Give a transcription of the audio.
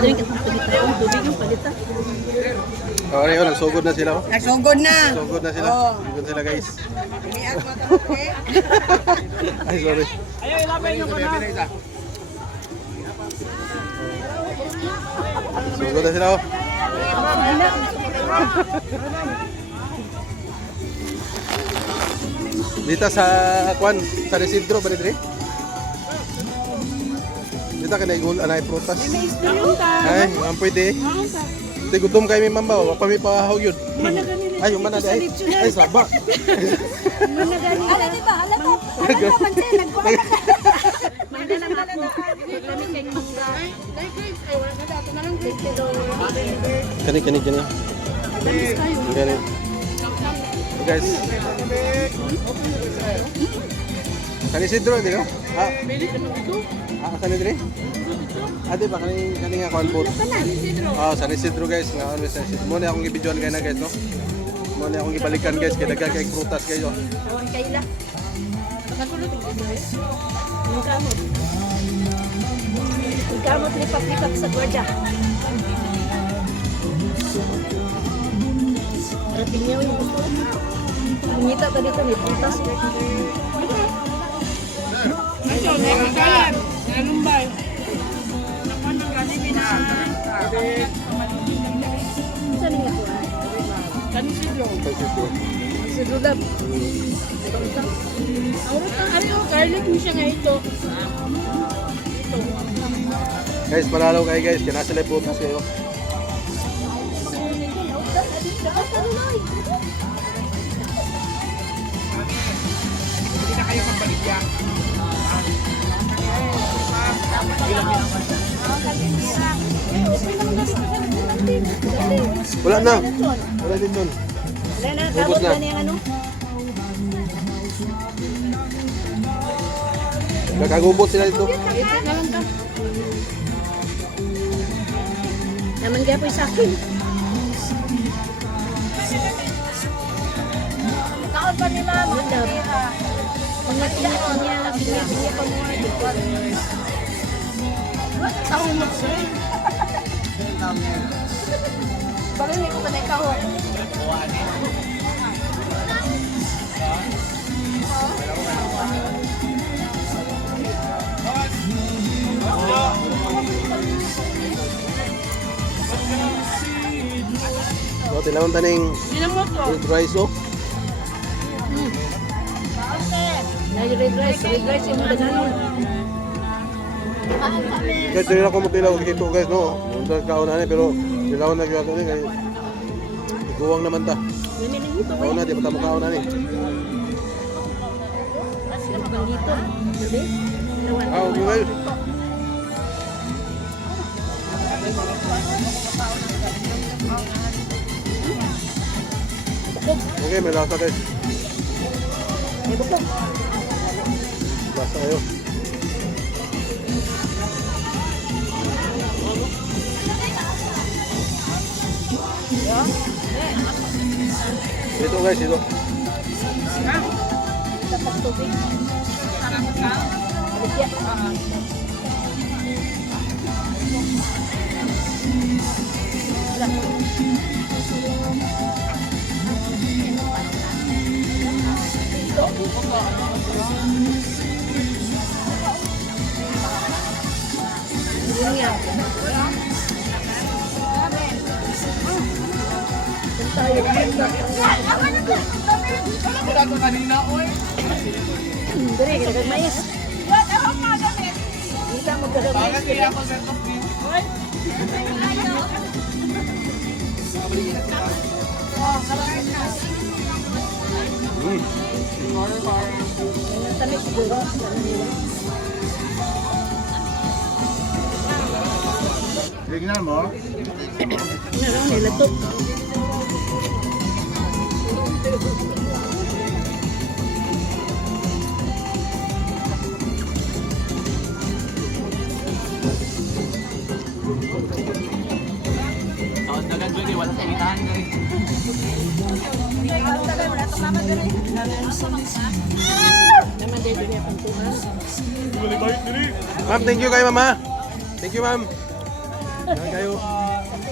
Tubig yung palita. Oh, ayun, nagsugod na sila. Nagsugod na. Nagsugod na sila. Oo. Nagsugod sila, guys. Umiyak mo ito, eh. Ay, sorry. Ayaw, ilabay nyo ka na. Nagsugod na sila, oh. Dito sa Kwan, sa Residro, ba dito? Dito ka naigul, anay prutas. May istoryo ka. Ay, ang pwede. Hindi, gutom kayo may mamba, wala pa may pahaw yun. Ay, yung manada ay. Ay, saba. Ala, di ba? Ala to. Ala to, mansin. Nagkuhan ka. Manda lang ako. Kami kay mangga. Ay, wala ka dato na lang. Kani. Damis kayo. Kani. So guys. Kani Sidro, di ka? Ah, kani Dre? Ate ba, kani nga kuhan po? Ah, San Isidro guys. Nga, ano, San Isidro. Muna akong ibidyoan kayo na guys, no? Muna akong ibalikan guys, kaya nagkakaig prutas kayo. Tawag kayo lang. Yung kamot. Yung kamot lipak-lipak sa gwardiya. Rating niya yung gusto. Ngita ka dito, may prutas. Ito, may kakalan. Nalumbay. Saan nga po? Kanisidro. Kanisidro lab. Ano, garlic mo siya nga ito. Guys, palalaw kayo guys, kaya nasa live prutas kayo. Hindi na kayo magbaligya. Wala na. Wala din doon. Wala na, Ubus kabot na. na yung ano. Nakagubot sila dito. Ipit na lang ka. Naman kaya po yung sa akin. Taon pa ni Mama. Pangat-ingat niya. Pinag-ingat pa mga. Taon mo siya. Bakit hindi ko pa na ikaw? So, tinawang taning rice, oh. Red rice yung maganon. Guys, hindi na ako magtilaw dito guys, no? Punta kaunan pero tilaw na gyud ni kay guwang naman ta. Kauna di pa ta mo kaunan ni. Ah, okay guys. Okay, may lasa guys. Basta ayo. Ito guys, ito. Wala ko kanina, oy. Dere, gagmayas. Kita mo gagmayas. Bakit kaya ako sa topi? Oy. Tamis siguro. Tingnan mo. Ano, nilatok. Ma'am, thank you kay mama. Thank you, ma'am. Kayo.